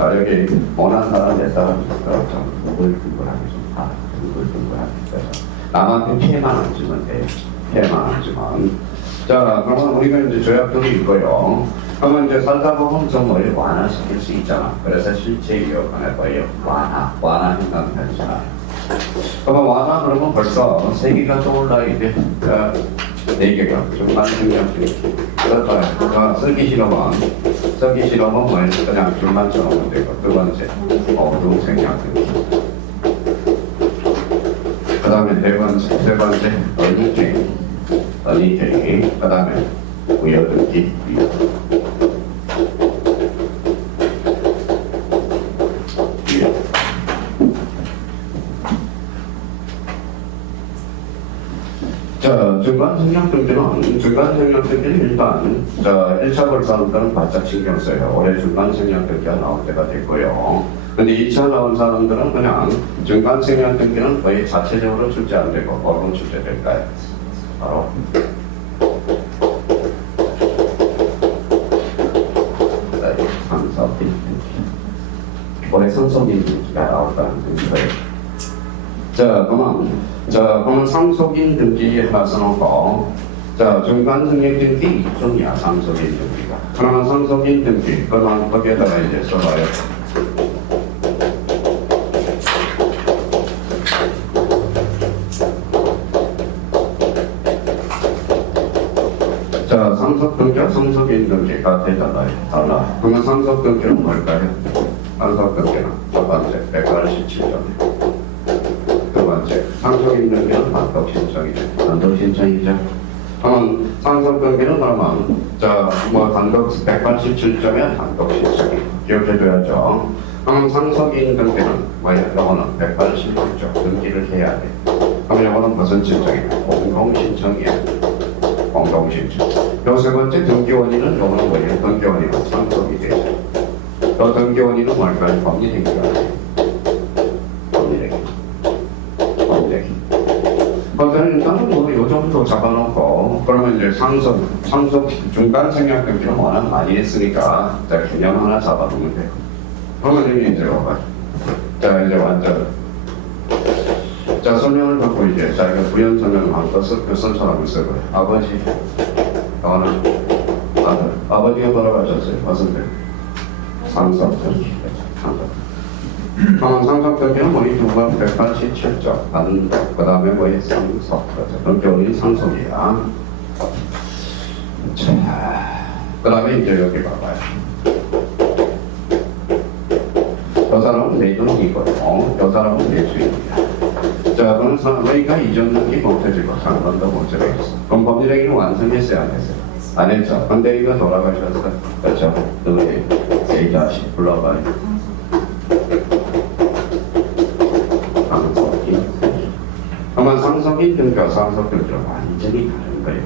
자, 여기 원한 사람, 내 사람, 좀 둥글둥글하게 좀 봐. 둥글둥글하게. 그래서 남한테 피해만 안 주면 돼. 피해만 안 주면. 자, 그러면 우리가 이제 조약들이 있고요. 그러면 이제 살다 보면 좀 뭘 완화시킬 수 있잖아. 그래서 실제 기억관에 거예요. 완화 생각이 되잖아. 그러면 완화 그러면 벌써 세 개가 떠올라 이제 네 개가 좀 만중력이 그렇다. 쓰기 싫으면 뭐예요? 그냥 줄만 쳐놓으면 되고 두 번째 어두운 생략들. 그 다음에 세 번째 어니쟁이 그 다음에 우여듣기 자, 중간 생략등기는 일단, 1차 벌사람들은 바짝 신경 써요. 올해 중간 생략등기가 나올 때가 됐고요. 근데 2차 나온 사람들은 그냥 중간 생략등기는 거의 자체적으로 출제 안 되고, 뭐로 출제될까요? 바로. 상속인 등기. 올해 상속인 등기가 나올까는 거예요. 그러면 상속인 등기 하나 써놓고, 중간 승객 등기 2종이야, 상속인 등기가. 그러면 상속인 등기, 그러면 거기에다가 이제 써봐요. 상속 등기와 상속인 등기가 달라. 그러면 상속 등기는 뭘까요? 상속 등기는 첫 번째, 187점. 두 번째, 상속인 등기는 단독 신청이죠. 단독 신청이죠. 그럼 상속 등기는 그러면 단독 187점의 단독 신청이 기억해줘야죠. 그럼 상속인 등기는 뭐예요? 이거는 187점 등기를 해야 돼. 그럼 이거는 무슨 신청이야? 공동 신청이야. 공동 신청. 요 세 번째 등기원인은 이거는 뭐예요? 등기원인은 상속이 되죠. 또 등기원인은 뭘까요? 법리행위가 돼요. 일단은 요 정도 잡아놓고, 그러면 이제 상속 중간 생략 등기는 워낙 많이 했으니까, 개념 하나 잡아놓으면 돼요. 그러면 이제 와봐요. 이제 완전. 설명을 받고 이제, 이거 부연 설명을 한번 쓴 사람을 써봐요. 아버지, 너는 아들. 아버지가 돌아가셨어요. 무슨 데? 상속 등기. 상속 등기는 뭐이 두번 187점 단독, 그 다음에 뭐이 상속. 등기원이 상속이야. 그 다음에 이제 여기 봐봐요. 저 사람은 내돈이거든요. 저 사람은 내수입니다. 그런 사람이니까 이전 등기 못해지고 상관도 못해지겠어. 그럼 법리행위는 완성했어요, 안 했어요? 안 했죠. 근데 이거 돌아가셨어. 그렇죠? 너희 세 자식 불러봐요. 그러면 상속인 등기와 상속 등기가 완전히 다른 거예요.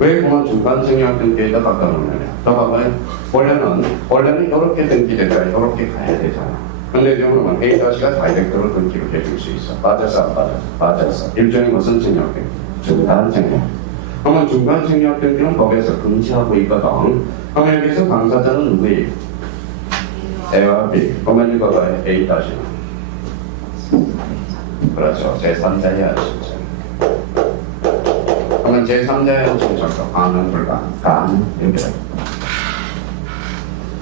왜 그만 중간 생략 등기에다 갖다 놓느냐? 봐봐요. 원래는 이렇게 등기되자 이렇게 가야 되잖아. 근데 그러면 A자씨가 다이렉트로 등기를 해줄 수 있어. 빠졌어, 안 빠졌어? 빠졌어. 일종의 무슨 생략 등기? 중간 생략. 그러면 중간 생략 등기는 법에서 금지하고 있거든. 그러면 여기서 당사자는 누구예요? A와 B. 그러면 이거 봐요. A자씨는. 그렇죠. 제3자의 신청. 그러면 제3자의 신청도 가능, 불가능? 가능. 이렇게 돼요.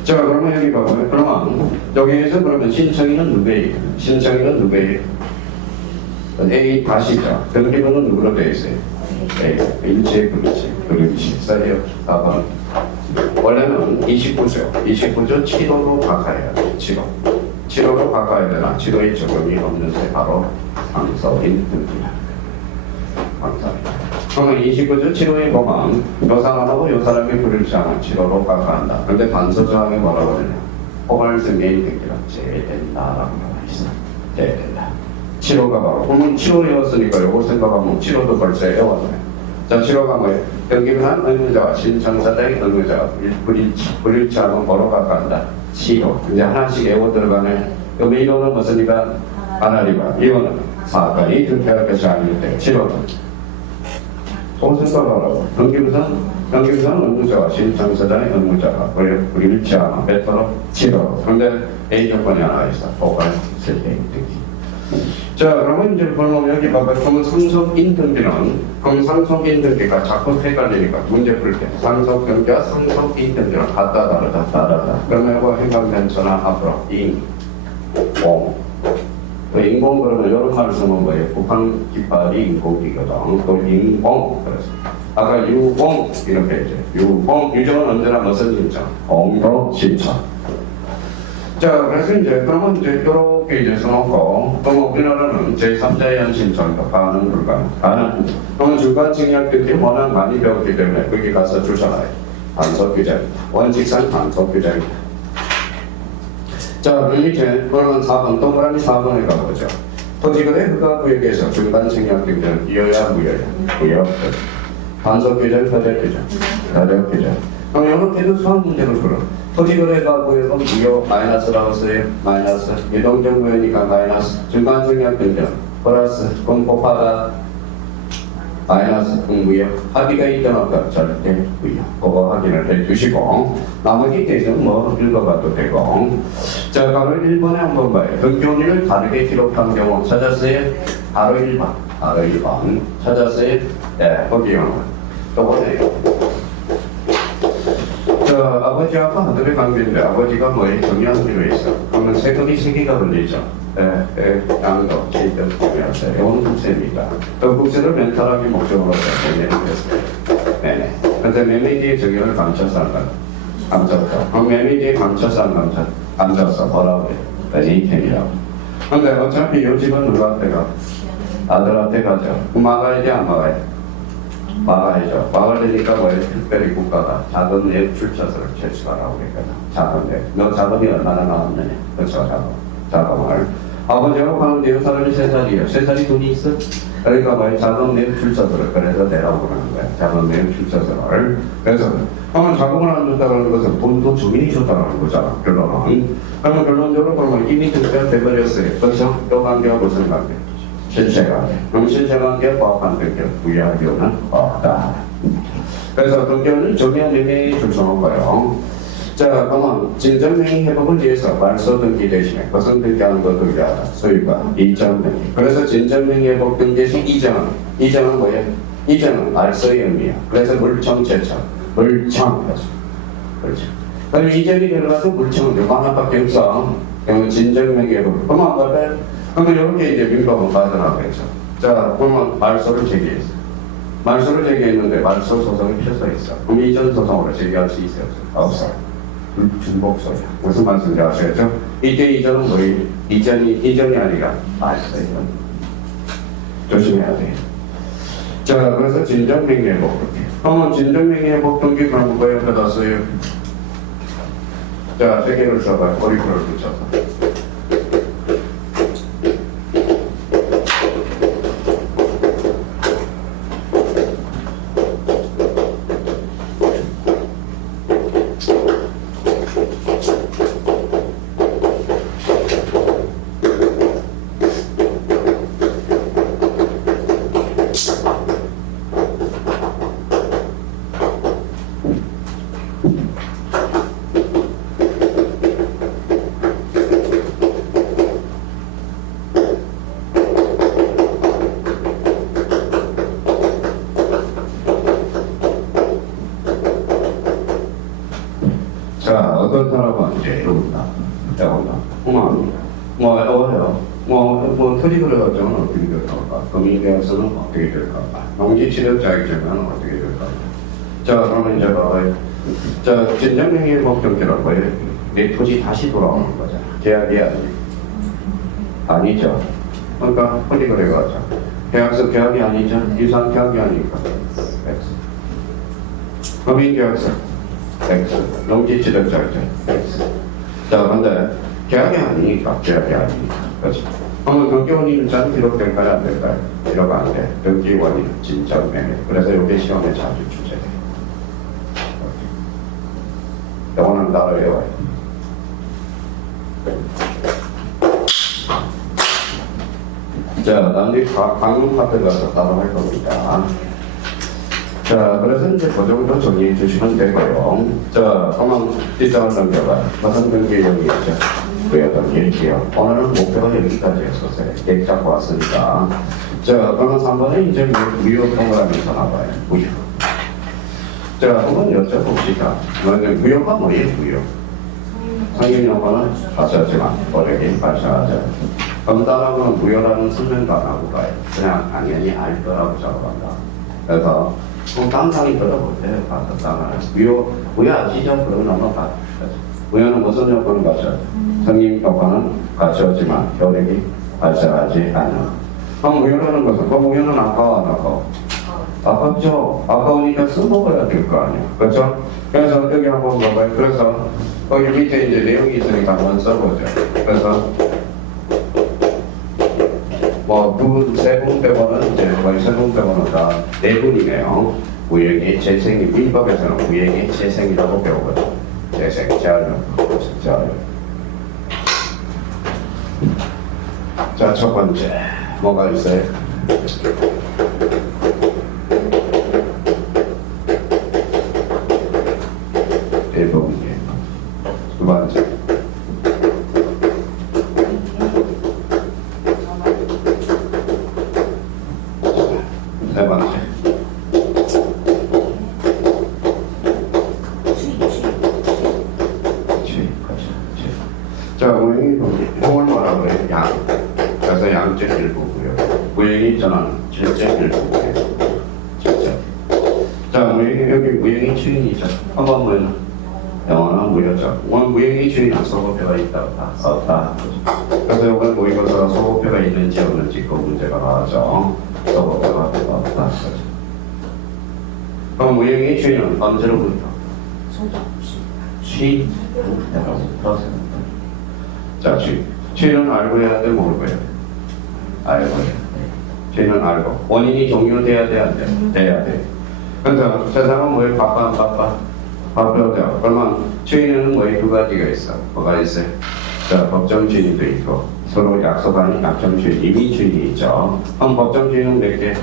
그러면 여기 봐봐요. 그러면 여기에서 그러면 신청인은 누구예요? 신청인은 누구예요? A 다시죠. 등기부는 누구로 되어 있어요? A. 일체 그렇지. 써요. 4번. 원래는 29조 7호로 바꿔야 돼. 7호로 바꿔야 되나? 7호에 적용이 없는데 바로 상속인 등기야. 감사합니다. 그러면 29조 7호에 보면 요 사람하고 요 사람이 불일치 않아 7호로 바꿔한다. 그런데 단서조항에 뭐라고 그러냐? 포괄승계인 등기가 제된다라고 나와 있어. 제된다. 7호가 바로 그러면 7호였으니까 요거 생각하면 7호도 벌써 외웠네. 7호가 뭐예요? 등기부는 의무자와 신청사자의 의무자가 불일치 않으면 뭐로 바꿔한다? 7호. 이제 하나씩 외워 들어가네. 그럼 1호는 무엇이니까? 하나리바. 2호는 사건이 등기할 것이 아닐 때 7호는 생각하라고. 등기부는 의무자와 신청사자의 의무자가 불일치 않아. 몇 호로? 7호. 그런데 A 조건이 하나 있어. 포괄 세대 등기. 자, 그러면 이제 그러면 여기 봐봐. 상속인 등기는 그럼 상속인 등기가 자꾸 헷갈리니까 문제 풀 때 상속 등기와 상속인 등기는 같다 다르다. 그러면 이거 행방변천화 앞으로 인공. 인공 그러면 이런 말을 쓰면 뭐예요? 북한 깃발이 인공이거든. 또 인공 그래서 아까 유공 이렇게 이제 유공 유정은 언제나 무슨 신청? 공로 신청. 자, 그래서 이제 그러면 이제 이렇게 이제 써놓고 또 우리나라는 제3자의 신청도 가능 불가능 가능. 그러면 주관증약들이 워낙 많이 배웠기 때문에 거기 가서 주잖아요. 단속 규정입니다. 원칙상 단속 규정입니다. 자, 그 밑에 그러면 4번 동그라미 4번에 가보죠. 토지거래 허가구역에서 중간증약들은 이어야 무효야. 무효. 단속 규정, 가격 규정, 가격 규정. 그럼 이렇게도 수학 문제를 풀어. 토지거래가 구역은 무효 마이너스라고 써요. 마이너스. 유동적 무효니까 마이너스. 중간증약 규정 플러스. 그럼 곱하다 마이너스 무효. 합의가 있든 없든 절대 무효. 그거 확인을 해주시고 나머지 계속 뭐 읽어봐도 되고. 자, 바로 1번에 한번 봐요. 등기원인을 다르게 기록한 경우 찾았어요? 바로 1번. 바로 1번. 찾았어요? 네, 거기요. 또보세요. 저 아버지하고 아들의 관계인데 아버지가 뭐에 정리한기로 있어. 그러면 세금이 3개가 걸리죠. 양도, 세금, 중요하세요. 이거는 국세입니다. 그 국세를 멘탈하기 목적으로 매매를 했어요. 네네. 그런데 매매 뒤에 적용을 감춰서 한 거야. 감춰서. 그럼 매매 뒤에 감춰서 한 거야. 감춰서 뭐라고 해요? 이템이라고. 근데 어차피 이 집은 누구한테 가? 아들한테 가죠. 막아야 돼, 안 막아야 돼? 막아야죠. 막으려니까 뭐예요? 특별히 국가가 자금 내 출처서를 제출하라고 그랬거든. 자금 내. 너 자금이 얼마나 나왔느냐? 그렇죠, 자금을. 아버지하고 가는데요, 사람이 3살이에요. 3살이 돈이 있어? 그러니까 뭐예요? 자금 내 출처서를 그래서 내라고 그러는 거야. 자금 내 출처서를. 그래서 그러면 자금을 안 준다 그러는 것은 돈도 주민이 줬다는 거잖아. 결론은. 그러면 결론적으로 그러면 이미 등기가 돼버렸어요. 그렇죠? 또 관계하고 무슨 관계? 실체관계. 그럼 실체관계에 부합한 등기를 부여할 이유는 없다. 그래서 등기는 정의한 의미에 출소한 거예요. 자, 그러면 진정행위 회복을 위해서 말소 등기 대신에 거성 등기하는 거 등기하다. 소유가 이전 등기. 그래서 진정행위 회복 등기 시 이전은 뭐예요? 이전은 말소의 의미야. 그래서 물청 제청. 물청. 그렇죠. 그럼 이전이 들어가서 물청은 요거 하나밖에 없어. 그러면 진정행위 회복. 그러면 이렇게 이제 민법은 빠져나가겠죠. 자, 그러면 말소를 제기했어. 말소를 제기했는데 말소 소송이 펴서 있어. 그럼 이전 소송으로 제기할 수 있어요? 없어. 중복소야. 무슨 말씀인지 아시겠죠? 이때 이전은 뭐예요? 이전이 아니라 말소예요. 조심해야 돼. 자, 그래서 진정명예회복 등기. 그러면 진정명예회복 등기 그럼 뭐에 옆에다 써요? 자, 3개를 써봐요. 머리글을 붙여서. 자, 어떤 사람은 이제 이러다. 뭐, 토지거래가정은 어떻게 될까? 금융계약서는 어떻게 될까? 농지취득자격증은 어떻게 될까? 자, 그러면 이제 봐봐요. 자, 진정행위회복 등기란 뭐예요? 내 토지 다시 돌아오는 거잖아. 계약이 아니죠. 그러니까 토지거래가 하자. 계약서 계약이 아니죠. 유산 계약이 아니니까. X. 금융계약서. X. 농지취득자격증. X. 자, 근데 계약이 아니니까. 그렇죠. 그러면 등기원인은 잘 기록될까요? 안 될까요? 기록 안 돼. 등기원인은 진짜 매매. 그래서 이게 시험에 자주 출제돼. 영어는 따로 외워요. 자, 나중에 강릉 카페 가서 따로 할 겁니다. 자, 그래서 이제 그 정도 정리해 주시면 되고요. 자, 그러면 뒷장을 넘겨봐요. 무슨 등기령이죠? 부여동기 기억. 오늘은 목표가 여기까지였었어요. 객 잡고 왔으니까. 자, 그러면 3번에 이제 무역 동그라미 나와봐요. 무역. 자, 한번 여쭤봅시다. 먼저 무역과 뭐예요, 무역? 상임용어는 가져지만 어렵게 발생하죠. 그럼 따라하면 무효라는 설명도 안 하고 가요. 그냥 당연히 알 거라고 작업한다. 그래서 땅상이 들어보세요. 가서 땅을. 무효 아시죠? 그러면 한번 봐. 무효는 무슨 요건을 갖춰? 성임 효과는 갖춰지만 효력이 발생하지 않는. 그럼 무효라는 것은 그 무효는 아까워 안 아까워? 아깝죠. 아까우니까 써먹어야 될 거 아니에요. 그렇죠? 그래서 여기 한번 봐봐요. 그래서 거기 밑에 이제 내용이 있으니까 한번 써보죠. 그래서 뭐 세 분 빼고는 이제 거의 세 분 빼고는 다 네 분이네요. 무역의 재생이 민법에서는 무역의 재생이라고 배우거든요. 재생, 재활용, 재활용. 자, 첫 번째 뭐가 있어요? 대부분이에요. 두 번째. 세 번째. 자, 무형이 홍을 뭐라고 그래요? 양. 그래서 양적 일부고요. 무형이 저는 질적 일부고요. 질적. 자, 무형이 여기 무형이 주인이죠. 한번 보면 영어는 무효죠. 무형이 주인은 소고표가 있다 없다? 없다. 그래서 이걸 모의고사 소고표가 있는지 없는지 그 문제가 나와죠. 소고표가 없다. 그럼 무형이 주인은 언제로부터? 시부터부터. 자, 주인은 알고 해야 돼, 모르고 해야 돼? 알고 해야 돼. 주인은 알고. 원인이 종료돼야 돼, 안 돼? 돼야 돼. 그래서 세상은 뭐에 바빠, 안 바빠? 바쁘죠. 그러면 주인은 뭐에 두 가지가 있어. 뭐가 있어요? 자, 법정 주인도 있고, 서로 약속하는 약정 주인, 이미 주인이 있죠. 그럼 법정 주인은 몇 개?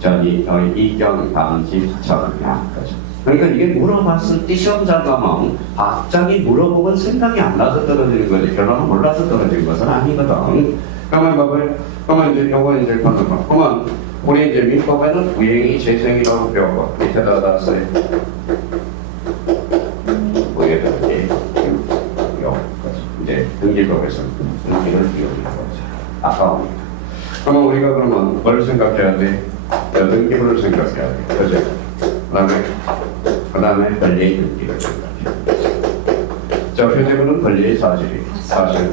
자, 이경, 담지, 정량. 그죠? 그러니까 이게 물어봤을 때 시험 잘 가면 갑자기 물어보면 생각이 안 나서 떨어지는 거지 결론은 몰라서 떨어지는 것은 아니거든. 그러면 봐봐요. 그러면 이제 요거 이제 방금 봐. 그러면 우리 이제 민법에는 부행이 재생이라고 배우고 밑에다 놨어요. 부행이 이제 등기법에서는 등기를 비우는 거죠. 아까우니까. 그러면 우리가 그러면 뭘 생각해야 돼? 등기부를 생각해야 돼. 그죠? 그 다음에 권리의 등기를 생각해. 자, 표제부는 권리의 사실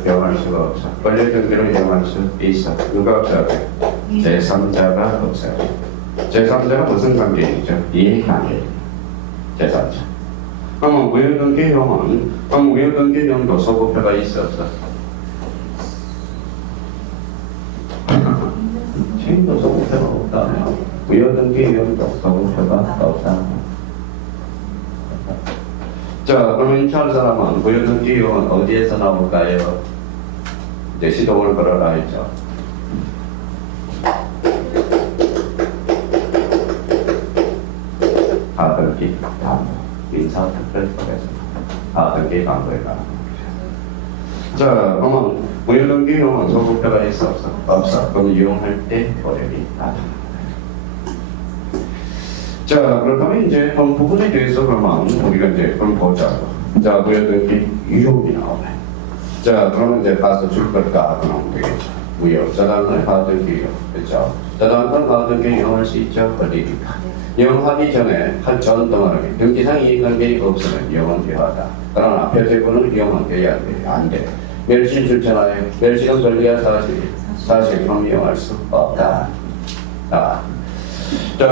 배워할 수가 없어. 권리의 등기를 이용할 수 있어. 누가 없어야 돼? 제3자가 없어야 돼. 제3자가 무슨 관계이죠? 이해관계. 제3자. 그러면 무효등기형은, 그럼 무효등기형도 소고표가 있었어. 책임도 소고표가 없다. 무효등기형도 소고표가 없다. 자, 그러면 인천 사람은 무효등기형은 어디에서 나올까요? 이제 시동을 걸어라 했죠. 하등기 담보, 민사특별법에서 하등기 담보에 나옵니다. 자, 그러면 무효등기형은 소고표가 있어 없어? 없어. 그럼 이용할 때 어렵이 나타납니다. 자, 그렇다면 이제 그런 부분에 대해서 그러면 우리가 이제 그럼 보자. 자, 무효등기 유효이 나오네. 자, 그러면 이제 가서 줄 걸까? 그러면 되겠죠. 무효. 자, 다음은 하등기 유효. 그렇죠? 자, 다음은 하등기 이용할 수 있죠? 권리니까. 이용하기 전에 전 동안에 등기상 이익관계가 없으면 이용은 필요하다. 그러나 표제권은 이용은 돼야 돼. 안 돼. 멸실 출전하에 멸실은 권리와 사실 그럼 이용할 수 없다. 자,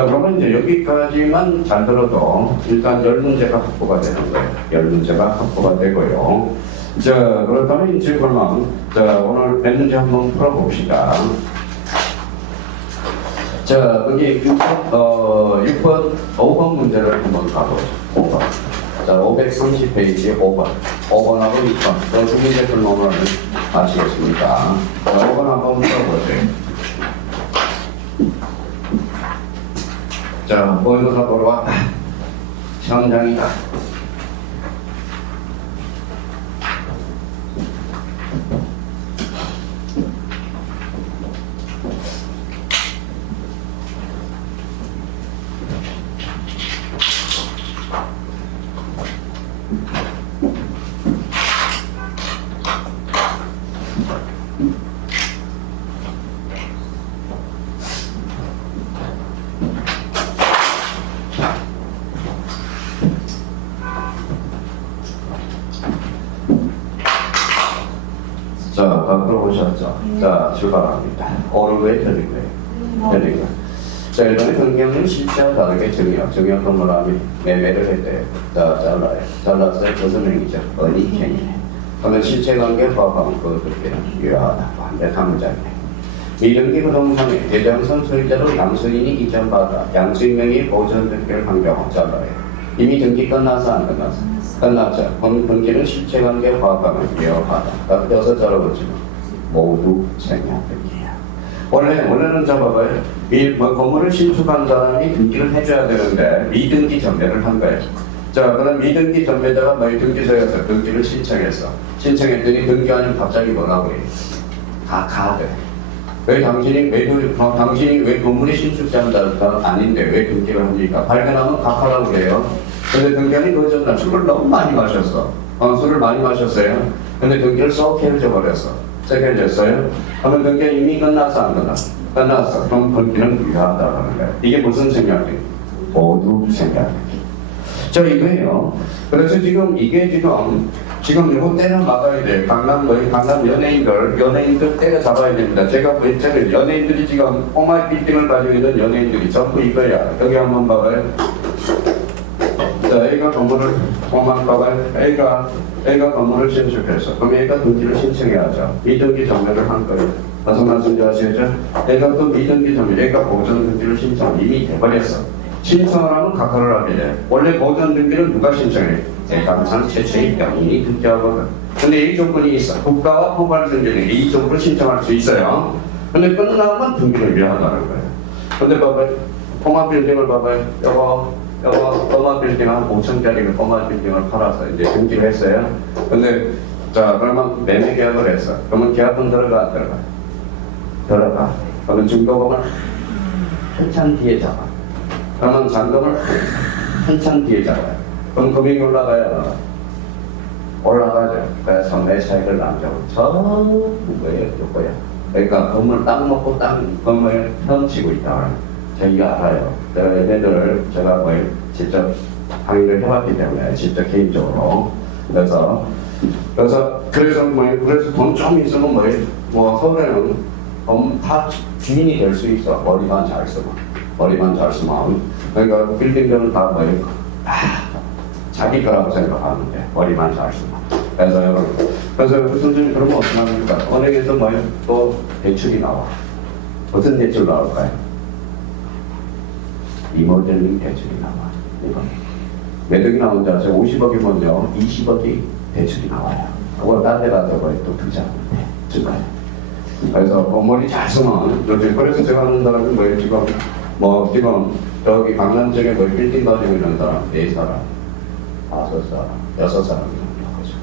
그러면 이제 여기까지만 잘 들어도 일단 10문제가 확보가 되는 거예요. 10문제가 확보가 되고요. 자, 그렇다면 이제 그러면 자, 오늘 몇 문제 한번 풀어봅시다. 자, 여기 6번, 5번 문제를 한번 가보죠. 5번. 자, 530페이지 5번. 5번하고 6번. 그 두 문제 풀면 아시겠습니까? 자, 5번 한번 풀어보세요. 자, 모의고사 보러 왔다. 시험장이다. 자, 앞으로 보셨죠? 자, 출발합니다. 오른거에 틀린 거예요. 틀린 거. 자, 일본의 경경은 실제와 다르게 정역 건물함이 매매를 했대요. 자, 잘라요. 잘라서 무슨 행위죠? 언익행위네. 그러면 실체 관계 파악하면 그것들께는 유효하다. 완벽한 문장이네. 미등기 부동산의 대장선 소유자로 양수인이 이전받아 양수인명의 보전 등기를 한 경우 잘라요. 이미 등기 끝나서 안 끝나서? 끝났죠. 그럼 등기는 실체 관계 파악하면 유효하다. 여기서 잘라보지만 모두 생략 등기야. 원래는 잡아봐요. 건물을 신축한 사람이 등기를 해줘야 되는데 미등기 전매를 한 거예요. 자, 그럼 미등기 전매자가 등기소에서 등기를 신청했어. 신청했더니 등기 아니면 갑자기 뭐라고 해? 가카돼. 왜 당신이 왜 건물이 신축자가 아닌데 왜 등기를 합니까? 발견하면 각하라고 그래요. 근데 등기한이 그거잖아. 술을 너무 많이 마셨어. 술을 많이 마셨어요. 근데 등기를 썩 해줘 버렸어. 새겨졌어요. 그러면 등기가 이미 끝났어, 안 끝났어? 끝났어. 그럼 등기는 유효하다라는 거예요. 이게 무슨 생략이에요? 모두 생략이에요. 자, 이거예요. 그래서 이게 지금 이거 때려 막아야 돼요. 강남 연예인들 때려 잡아야 됩니다. 제가 보니까 연예인들이 지금 꼬마 빌딩을 가지고 있는 연예인들이 전부 이거야. 여기 한번 봐봐요. 자, A가 건물을 봐봐요. A가 건물을 신축했어. 그럼 A가 등기를 신청해야죠. 미등기 전매를 한 거예요. 무슨 말씀인지 아시겠죠? A가 또 미등기 전매, A가 보전 등기를 이미 돼버렸어. 신청을 하면 각하를 하게 돼. 원래 보전 등기를 누가 신청해? 대강산 최초의 병인이 등기하거든. 근데 이 조건이 있어. 국가와 포괄 등기는 이 조건을 신청할 수 있어요. 근데 끝나면 등기를 위하다는 거예요. 근데 봐봐요. 포마 빌딩을 봐봐요. 요거 꼬마 빌딩 한 5천짜리 꼬마 빌딩을 팔아서 이제 등기를 했어요. 근데 자, 그러면 매매 계약을 했어. 그러면 계약은 들어가 안 들어가? 들어가. 그러면 중도금을 한참 뒤에 잡아. 그러면 잔금을 한참 뒤에 잡아요. 그럼 금액이 올라가요. 올라가죠. 그래서 내 차익을 남겨고 전부 거예요. 그러니까 건물 땅 먹고 건물 훔치고 있다. 저희가 알아요. 얘네들 제가 직접 강의를 해봤기 때문에 직접 개인적으로 그래서 돈 좀 있으면 서울에는 다 주인이 될 수 있어. 머리만 잘 쓰면. 그러니까 빌딩들은 다 자기 거라고 생각하는데 머리만 잘 쓰면. 그래서 무슨 그러면 어떻게 합니까? 은행에서 또 대출이 나와. 무슨 대출 나올까요? 리모델링 대출이 나와. 이거 매덕이 나온지 아세요? 50억이면요 20억이 대출이 나와요. 그걸 딴 데 가서 또 투자하는데 증가해. 그래서 건물이 잘 쓰면 그래서 제가 하는 사람이 지금 저기 강남 쪽에 빌딩 가지고 있는 사람 4사람 5사람 6사람 이런 거죠.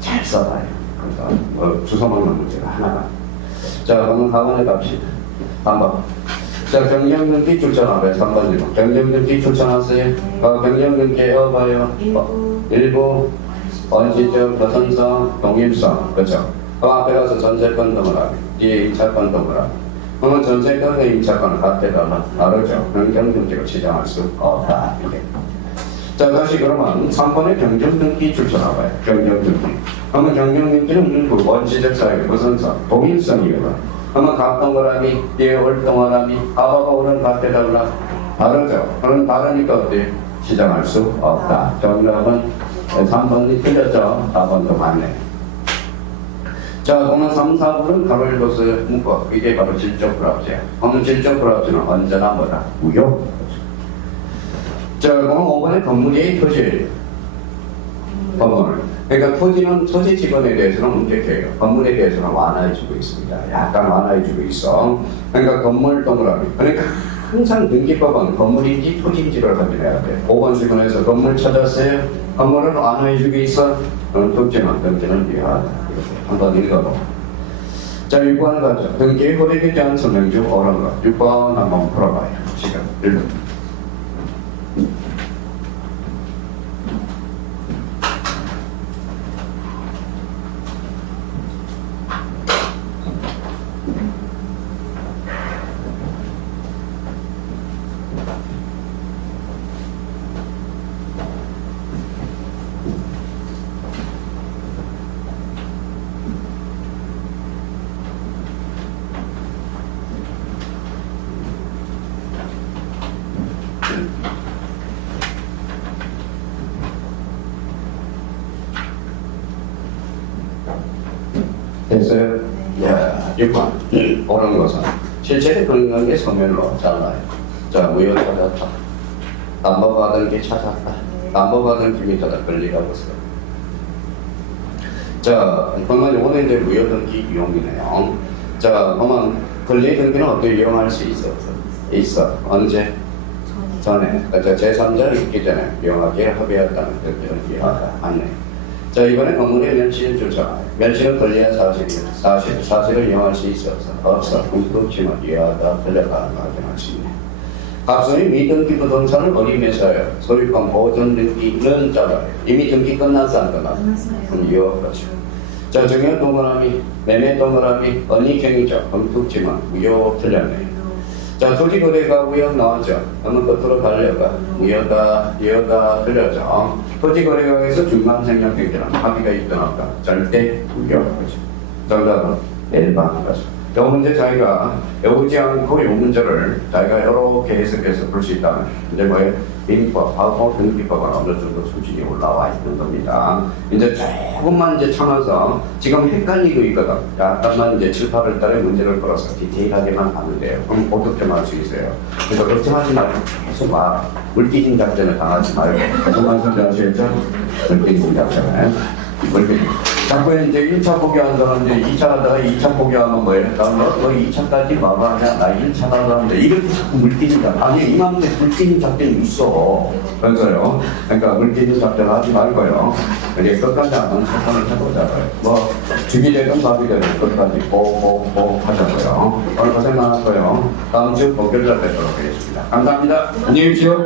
잘 써봐요. 그래서 주워 먹는 문제가 하나가. 자, 그러면 가만히 갑시다. 한번. 자, 경영등기 출전하래. 3번이고. 경영등기 출전하세요. 경영등기 봐요. 일부, 원시적, 거선성, 독립성. 그렇죠. 그 앞에 가서 전세권 등을 뒤에 임차권 등을 그러면 전세권과 임차권은 같대다만 다르죠. 그런 경영등기를 지정할 수 없다. 이게. 자, 다시 그러면 3번에 경영등기 출전하봐요. 경영등기. 그러면 경영등기는 일부, 원시적 사유, 거선성, 독립성이거든. 그러면 갑동그라미, 뒤에 월동그라미, 가바가 오는 같대달라 다르죠. 그럼 다르니까 어때? 시정할 수 없다. 정답은 3번이 틀렸죠. 4번도 맞네. 자, 그러면 3, 4번은 가로 읽어서 묶어. 이게 바로 질적 불합치야. 그러면 질적 불합치는 언제나 뭐다? 무효. 자, 그러면 5번에 건물의 표시. 건물. 그러니까 토지 직원에 대해서는 문제해요. 건물에 대해서는 완화해주고 있습니다. 약간 완화해주고 있어. 그러니까 건물 동그라미. 그러니까 항상 등기법은 건물인지 토지인지를 확인해야 돼. 5번 직원에서 건물 찾았어요. 건물을 완화해주고 있어. 등기만 등기는 위하다. 이렇게 한번 읽어봐. 자, 6번 가죠. 등기 거래에 대한 설명 중 옳은 것. 6번 한번 풀어봐요. 지금 읽어. 됐어요? 야, 6번. 옳은 것은 실제로 그런 게 소멸로 잘라요. 자, 무효 찾았다. 담보받은 게 찾았다. 담보받은 기미터다. 권리라고 써. 자, 그러면 이거는 이제 무효 등기 이용이네요. 자, 그러면 권리 등기는 어떻게 이용할 수 있어? 있어. 언제? 전에. 자, 제3자를 있기 전에 이용하기에 합의했다는 뜻을 이해하다. 맞네. 자, 이번에 건물의 멸치는 주잖아요. 멸치는 권리한 사실이에요. 사실을 이용할 수 있어 없어. 없지만 이해하다, 틀렸다 하는 거 확인할 수 있네. 각성이 미등기 부동산을 어림해서요. 소유권 보존 등기는 잡아요. 이미 등기 끝났어, 안 끝났어? 그럼 이해 없죠. 자, 정형 동그라미, 매매 동그라미, 언니경이죠. 검토지만 무효 틀렸네. 자, 토지거래가 무효 나왔죠. 그러면 끝으로 달려가. 무효다, 이효다 틀렸죠. 토지거래가에서 중간생략되기는 합의가 있든 없다. 절대 무효. 그렇죠. 정답은 1번 거죠. 이 문제 자기가 외우지 않고 이 문제를 자기가 이렇게 해석해서 풀 수 있다면 이제 뭐예요? 민법하고 등기법은 어느 정도 수준이 올라와 있는 겁니다. 이제 조금만 이제 참아서 지금 헷갈리고 있거든. 약간만 이제 7, 8월 달에 문제를 풀어서 디테일하게만 하면 돼요. 그럼 고득점 할 수 있어요. 그래서 걱정하지 말고 계속 와. 물기진 작전을 당하지 말고. 무슨 말씀인지 아시겠죠? 물기진 작전을. 물기진. 자꾸 이제 1차 포기한 사람인데 2차 하다가 2차 포기하면 뭐예요? 너 2차까지 와봐야 나 1차 하다는데 이렇게 자꾸 물기진다. 아니 이맘때 물기진 작전이 있어. 그래서요. 그러니까 물기진 작전 하지 말고요. 이제 끝까지 한번 사건을 해보자고요. 뭐 죽이 되든 밥이 되든 끝까지 꼭 하자고요. 오늘 고생 많았고요. 다음 주 목요일날 뵙도록 하겠습니다. 감사합니다. 안녕히 계십시오.